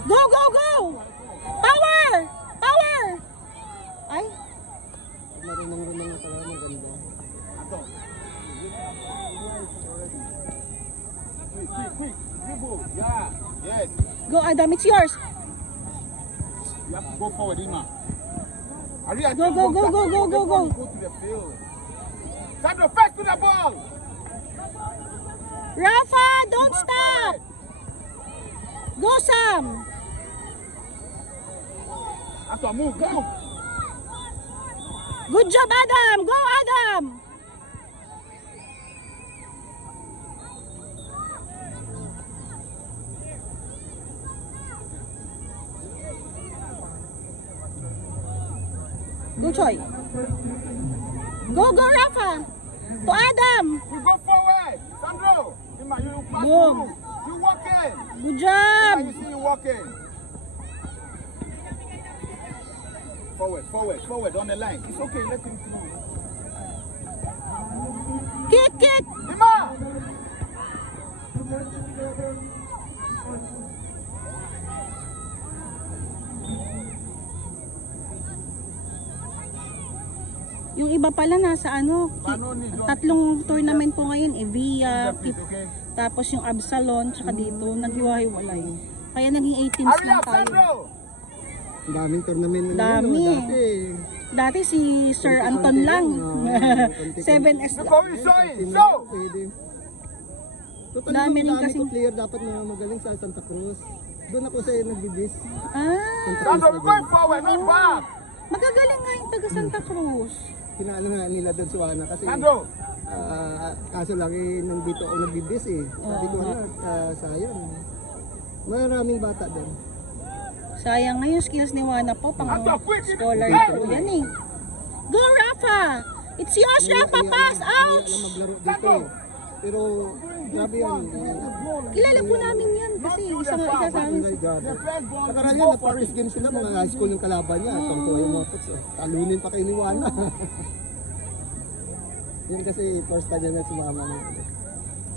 Go, go, go! Power! Power! Ay, Marunong-runong na talaga, maganda. Quick. Dribble. Yeah. Yes. go Adam, it's yours. You have to go forward, Ima. Go, go, go, go, go, go, go. Go to the field. Sandro, first to the ball. Rafa, don't stop. Go, Sam. After move. Good job, Adam. Go, Adam. Go, Choi. Go, go, Rafa. To Adam. We go forward. Sandro. Ima, you pass Boom. through. You walk in. Good Ima, job. you see you walk in. Forward on the line. It's okay, let him through. Kick. Ima! Yung iba pala nasa ano, Paano ni John? tatlong tournament po ngayon, Evia, Please, okay? tapos yung Absalon, tsaka dito, naghiwa-hiwalay. Kaya naging 18s Hurry lang up, tayo. Sandro! Ang daming tournament na Dami. dati. Dati si Sir Anton lang. 7S Look lang. how he's showing. Show! Pwede. Totally, Dami rin dami kasing- ko player dapat na magaling sa Santa Cruz. Doon ako sa nagbibis. Ah, Sandro, we're going forward, not back. magagaling nga yung taga Santa Cruz. Kinaano nga nila doon si Juana kasi Sandro! kaso lang nandito ako nagbibis eh. Sabi ko Oo. sayang. Maraming bata doon. Sayang nga yung skills ni Juana po, pang scholar Hey! po yan eh. Go, Rafa! It's yours, Rafa! Pass! Ouch! Maglaro dito eh. Pero grabe yan. Kilala po namin yan kasi isa sa amin. Oh my God. The first ball, Nakaraan go yan, for na-practice it. game sila, mga high school yung kalaban niya. Tangko yung mga puts. Talunin pa kayo ni Juana. Yun kasi first time yan sumama niya.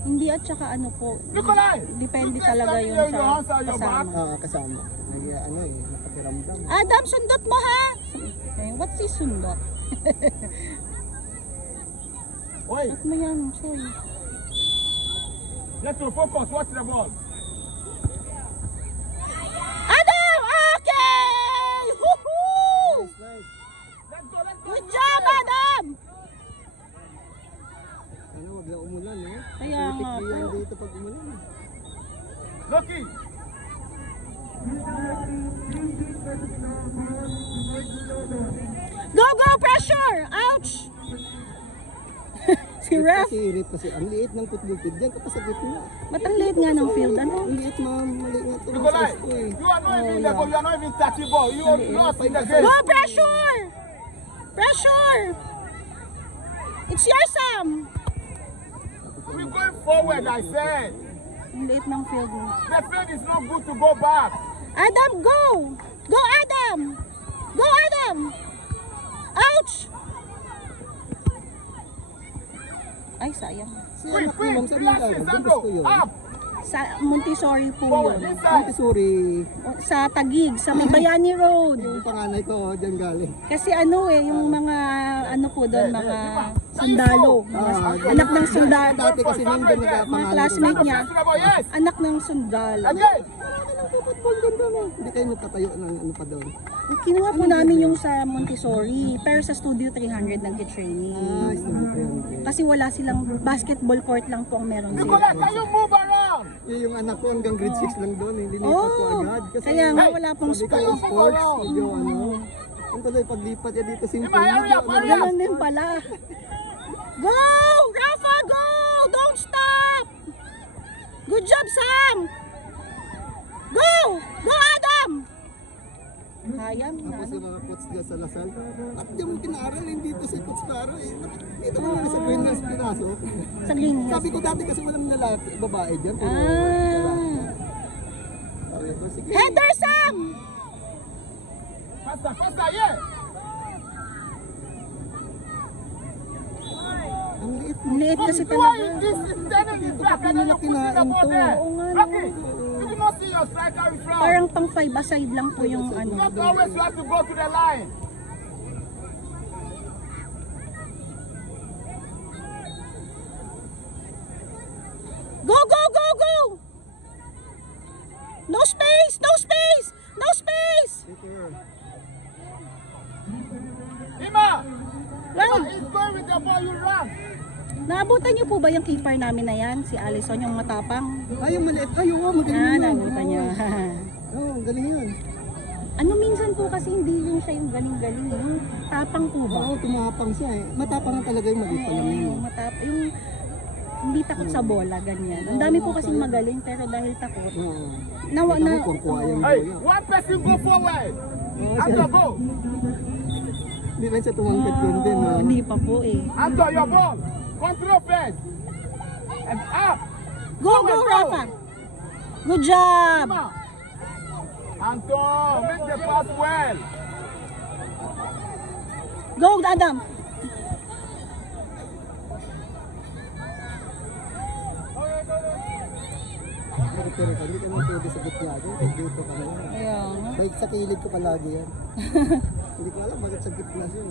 Hindi at saka ano po, Nikolai! depende You talaga just yun stand sa here, your hands are your kasama. back. Kasama. Ay, nakapiramdam. Adam, sundot mo ha! Eh, what's si sundot? Wait, At mo yan, sorry. let's focus, watch the ball. Adam! Okay! Woohoo! Nice. Let's go. Good job, Adam! Sana wag lang umulan, eh. Kaya nga Politik yan po. dito pag umulan. Lucky! Go, go! Pressure! Ouch! Si Ref. Kasi rip kasi ang liit ng football field dyan kapag sa gitna. Ba't ang liit nga ng field? Ano? Ang liit ma'am, mali nga ito. Nikolai, you are not even in the goal, you are not even touching ball. You are not in the game. Go, pressure! Pressure! It's your Sam! We're going forward, I said. Ang liit ng field mo. The field is not good to go back. Adam, go! Go, Adam! Go, Adam! Ouch! Ay, sayang. Si Quick, anak ko quick, ma'am, sabi relax niya, it, doon Sandro. gusto yun. Up, Sa Montessori po forward, yun. Ay, inside. sorry. Sa Taguig, sa May Bayani Road. Yung panganay ko, dyan galing. Kasi ano eh, yung mga ano po doon, mga sundalo. Mga anak ng sundalo. Dati kasi ma'am, doon Mga nagkapangalan. classmate niya. First to the ball, yes. Anak ng sundalo. Again. Football doon doon eh. Hindi kayo magtatayo ng ano pa doon. Kinuha po namin yung sa Montessori, pero sa Studio 300 nag-training. Studio 300. Kasi wala silang basketball court lang po ang meron Nikolai, sila. can you move around? Yung anak ko hanggang grade 6 lang doon eh. Linipat ko Oh, agad. Kasi kaya nga wala pong sabi ko, sport. sports, medyo ano. Yung tuloy paglipat niya dito simple. Ima, hurry up, hurry up. Ganun din pala. Go! Rafa, go! Don't stop! Good job, Sam! Go! Go, Adam! Kaya mo na. Tapos yung mga coach dyan sa Lasal. At diyan mo kinaaral, hindi dito sa coach Taro eh. Dito mo na sa Buenos Pinaso. Sa Green Hills. Sabi ko dati kasi walang lalaki, babae dyan. Pero Ah. sabi ko, sige. Header, Sam! Faster, faster, yeah. Ang liit mo. Ang liit kasi Why talaga. is this standing in back and then you put in the Kinain ball to. there? Oo nga, Lucky, no. look at not see your striker in front. Parang pang 5 aside lang po yung ano. Not always you have to go to the line. Go, go, go, go! No space! No space! No space! Ima! Run! He's going with the ball, you run. Naabutan niyo po ba yung keeper namin na yan? Si Allison, yung matapang? Ay, yung maliit. Ay, oo, magaling yun. Naabutan niya. Oo, galing yun. Ano minsan po kasi hindi yung siya yung galing-galing. Yung tapang po ba? Oo, tumapang siya eh. Matapang na talaga yung maliit pa lang yun. Yung yung hindi takot sa bola, ganyan. Ang dami po kasing magaling pero dahil takot. Oo. Nawa Kita na, mo kung kuha yung Hey, bola. one person go forward. Oo, Anto, siya. go. Hindi lang siya tumangkit yun din. oh, ah. hindi pa po eh. Anto, your ball. Control first. And up. Go, go, Rafa! Good job! Ima. Anto, make the pass well. Go, Adam! Pero hindi ka naman pwede sa gitna dyan. Kahit dito ka na yan. Ayan. Balik sa kilid ko palagi yan. Hindi ko alam bakit sa gitna siya.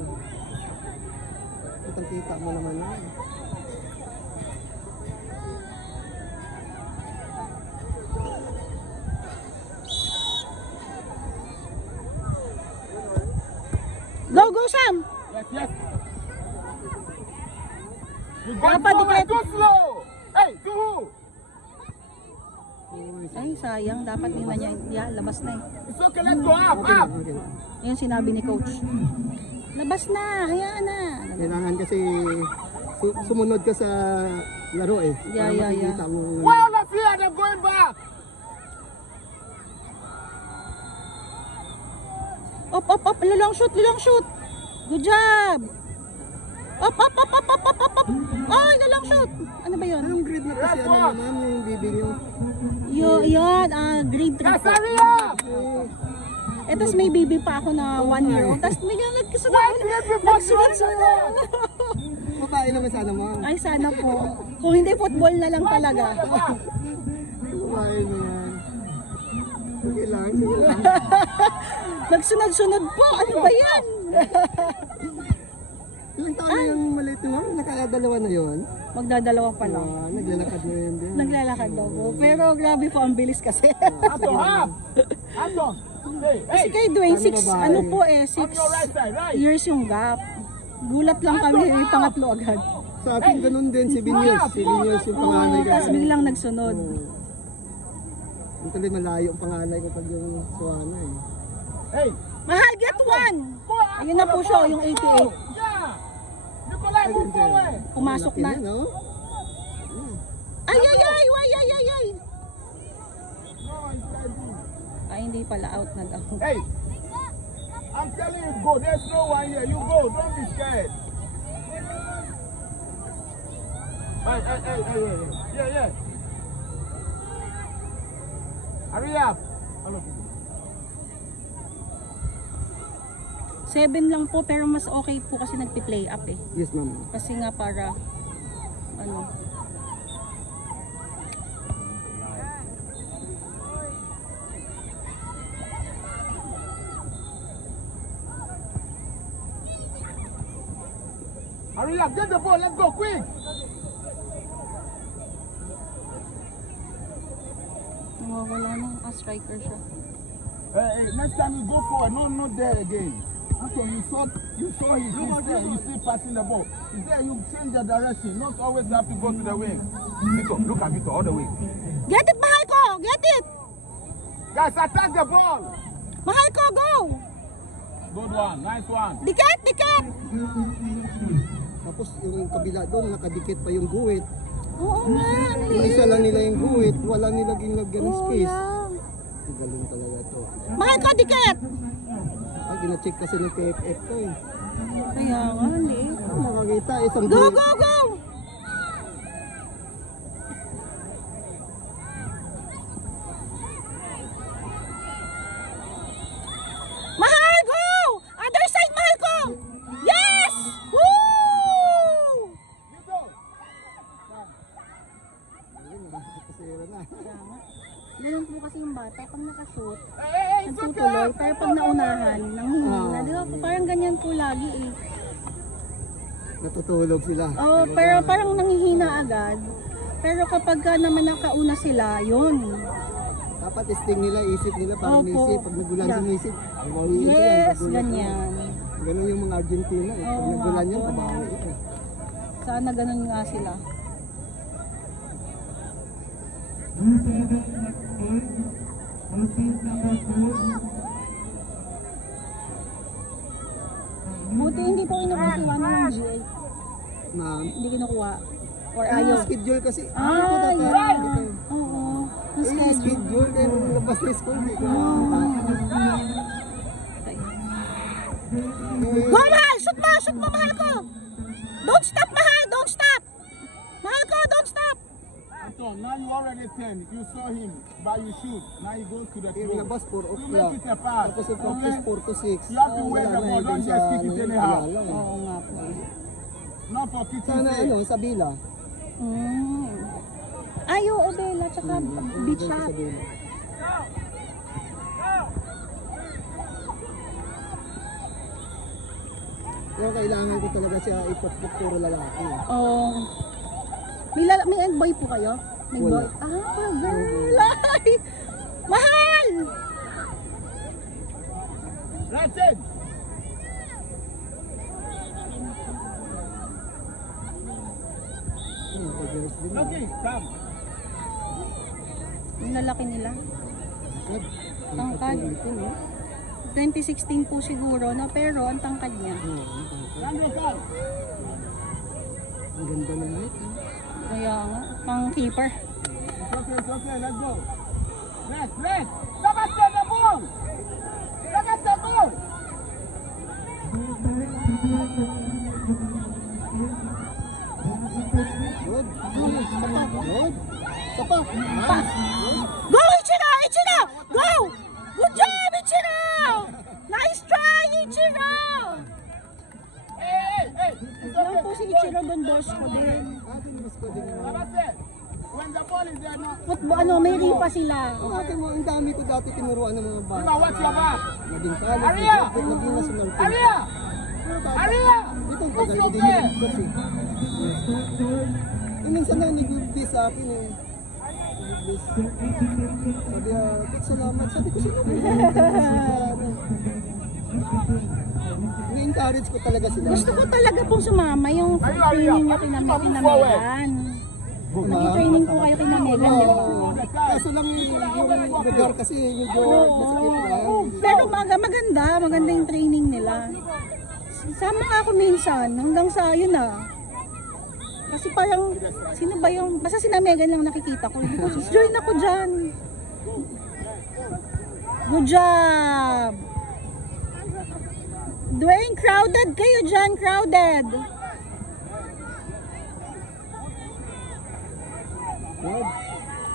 Kitang kita mo naman yan. Go, go, Sam! Yes, yes. You go Papa, forward, declare- go slow. Hey, to who? Ay, sayang. Dapat di na niya. Yeah, labas na eh. It's okay, let's go up, Okay, up. okay. Yun sinabi ni coach. Labas na, hayaan na. Kailangan kasi sumunod ka sa laro eh. Yeah, Para yeah, makikita mo. Well, let's see, they're going back. Up, up, up. Lulang shoot, lulang shoot. Good job. Up, up, up, up, up, up, up, up. Ay, lulang shoot. Ano ba yun? Anong grade na kasi ano naman yung bibi nyo? Yun, grade 3 Yes, po. hurry up. Eh, tas may baby pa ako na 1 year old. Tas may nagkasunod. Why do you have to put Nagsunod-sunod. Makain naman sana mo. Ay, sana po. Kung hindi football na lang talaga. Kumain mo yan. Sige lang, sige lang. Nagsunod-sunod po. Ano ba yan? Ilang taon na yung maliit mo? Nakakadalawa na yun? Magdadalawa pa lang. Naglalakad na yun din. Naglalakad daw po. Pero grabe po, ang bilis kasi. Anto, up. Anto, hey, Kasi hey. kay Dwayne, Ano 6, babae? ano po eh, 6 On your right side, right. years yung gap. Gulat lang kami, yung pangatlo agad. Sa atin ganun din, si Vinyos. Si Vinyos yung panganay ko. Tapos biglang nagsunod. Yung tuloy malayo ang panganay ko pag yung suwana eh. Hey. Mahal, get 1! Ayun na po siya, yung 88. Yeah. Nikolai, move forward. Pumasok na. Laki no? Ay, ay, ay, ay, ay, ay, ay. No, it's like this. Ay, hindi pala, out na daw. Hey, I'm telling you, go. There's no one here. You go. Don't be scared. Hey. Yeah. Hurry up. 7 lang po, pero mas okay po kasi nagpi-play up eh. Yes ma'am. Kasi nga para, ano, Hurry up. Get the ball. Let's go quick. nawawala na. Striker siya. Hey, next time you go forward, not there again. After you saw he's there, you still passing the ball. He's there, you change the direction. Not always have to go to the wing. Victor, look at Victor, all the way. Get it, mahal ko! Get it! Guys, attack the ball. Mahal ko, go! Good one, nice one. Dikit, dikit! Tapos yung kabila doon, nakadikit pa yung guhit. Oo nga, ang Yung liit. isa lang nila yung guhit, wala nilaging lagyan ng Oo space. lang. Ang galing talaga to. Mahal ko, dikit! Gina-check kasi ng PFF to eh. Kaya nga, ang liit. Nakakita, isang Go, guhit. go, go! Mahal, go! Other side, mahal ko! Yes! Woo! Victor, Ayun, nakakasira na. Ganun po kasi yung bata, pag nakashoot, Hey, it's okay. nagtutuloy, pero pag naunahan, nanghihina. Di ba? Parang ganyan po lagi eh. Natutulog sila. Oo, pero parang nanghihina agad. Pero kapag ka naman nakauna sila, yun. Dapat testing nila, isip nila, parang Opo. isip. Pag nagulan Yeah. sa isip, ay mawiin sila. Yes, nagulat ganyan. sila. Ganun yung mga Argentina. Eh. Pag Oo, nagulan yan, nga po. kabali ito. Sana ganun nga sila. Buti hindi po kinukuha si Juan ng GA. Ma'am, Hindi kinukuha. Or ayaw. ayaw. Schedule kasi. Ah, Ito, yan. ito. Oo. Ang Eh, schedule. schedule. Kaya nung labas na school, hindi ko Go, Eh, mahal! Shoot mo! Shoot mo, mahal ko! Don't stop, mahal! Don't stop! Mahal ko, don't stop! Anton, now you already 10. You saw him, but you shoot. Now you go to the yung throw. labas 4 You o'clock. make it a pass. Tapos yung practice Okay? 4 to 6. You have to wait the ball. Don't just kick it anyhow. Oo nga po. Not for kicking Sana sake. ano, sa bila. Ay, oo, Bella, tsaka beach shot. Sa bila. Pero kailangan ko talaga siya ipot-put puro lalaki. Oo. May boy po kayo? May boy? Wala. Ah, girl! Ay! Mahal! That's it. Pag-girls din. Okay, come. Yung lalaki nila. Good. Tangkad. 2016 po siguro, no? Pero ang tangkad niya. Oo, ang tangkad. Sandro, come. Ang ganda ng height. Kaya nga, pang keeper. It's okay, let's go. Rest, rest. Sebastian, the ball. Sebastian, ball. Good. Good. Sapa. Pass. Go, Ichiro! Ichiro! Go! Good job, Ichiro! Nice try, Ichiro! Hey. It's Yan okay. po si Ichiro Don Bosco din. Ating miss ko din. Sebastian, when the ball is there, no. Football, may rifa sila. Ang ating mga, ang dami ko dati tinuruan ng mga bata. Riva, watch your back. Naging college, Aria! naging national team. Aria! Aria! Ito ang What's tagal, your hindi plan? nyo coach eh. Minsan na nag-bless sa akin eh. Nag-bless. Sabi coach salamat. Sabi ko sino ba? Ni-encourage ko talaga sila. Gusto ko talaga pong sumama yung training nyo kina Megan. Nag-training po kayo kina Megan, di ba? Kaso lang yung lugar kasi medyo masakit lang. Pero maganda yung training nila. Sama nga ako minsan, hanggang sa yun na. Kasi parang, sino ba yung, basta sina Megan lang nakikita ko. Join ako dyan. Good job! Dwayne, crowded kayo dyan, crowded. Good.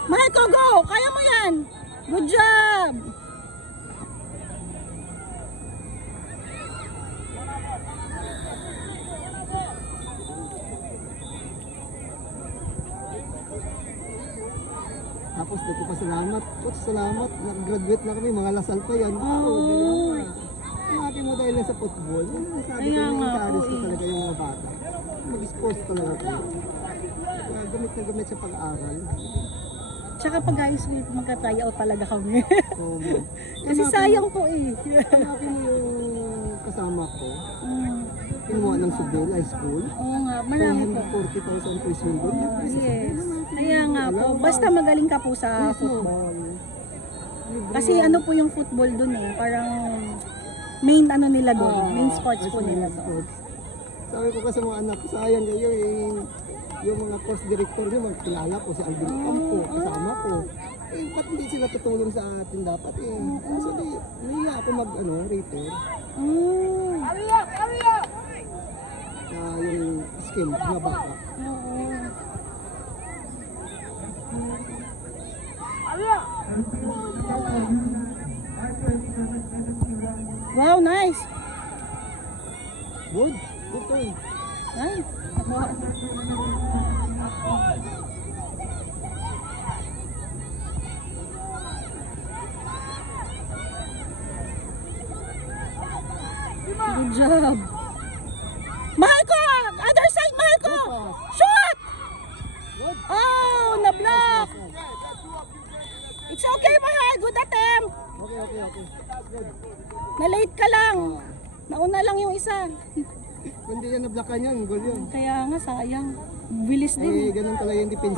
Mahal ko, go! Kaya mo yan! Good job! Tapos nagpapasalamat. Coach, salamat. Nag-graduate na kami. Mga lasal pa yan. Wow, Oo. Ang ating mo dahil lang sa football. Yan ang sabi ko, Kaya nga na-encourage po ko eh. talaga yung mga bata. Mag-sports talaga ko. Kaya gamit na gamit sa pag-aaral. Tsaka pag high school, magka-try out talaga kami. So, Kasi sayang po eh. hanapin mo yung kasama ko. Mm. Kinuha ng Sudel High School. Oo nga, marami po. 40,000 per sweldo. Yes. Kaya nga po, basta magaling ka po sa football. Kasi ano po yung football dun eh, parang main ano nila dun, main sports po nila dun. Sabi ko kasi mga anak ko, sayang kayo yung mga course director niyo, magkilala ko si Alvin Campo, kasama ko. Eh, ba't hindi sila tutulong sa atin dapat eh? So, nahiya ako repair Mm. Aria! Aria! yung skill na bata. Oo. Aria! Wow, nice! Good, good turn. Ay, Good job. Mahal ko! Other side, mahal ko! Shoot! Good. Oh, na-block. It's okay, mahal. Good attempt. Okay. Good. Na-late ka lang. Nauna lang yung isa. Kung di yan nablakan yan, goal yun. Kaya nga, sayang. Bilis din. Eh, ganun talaga yung depensa.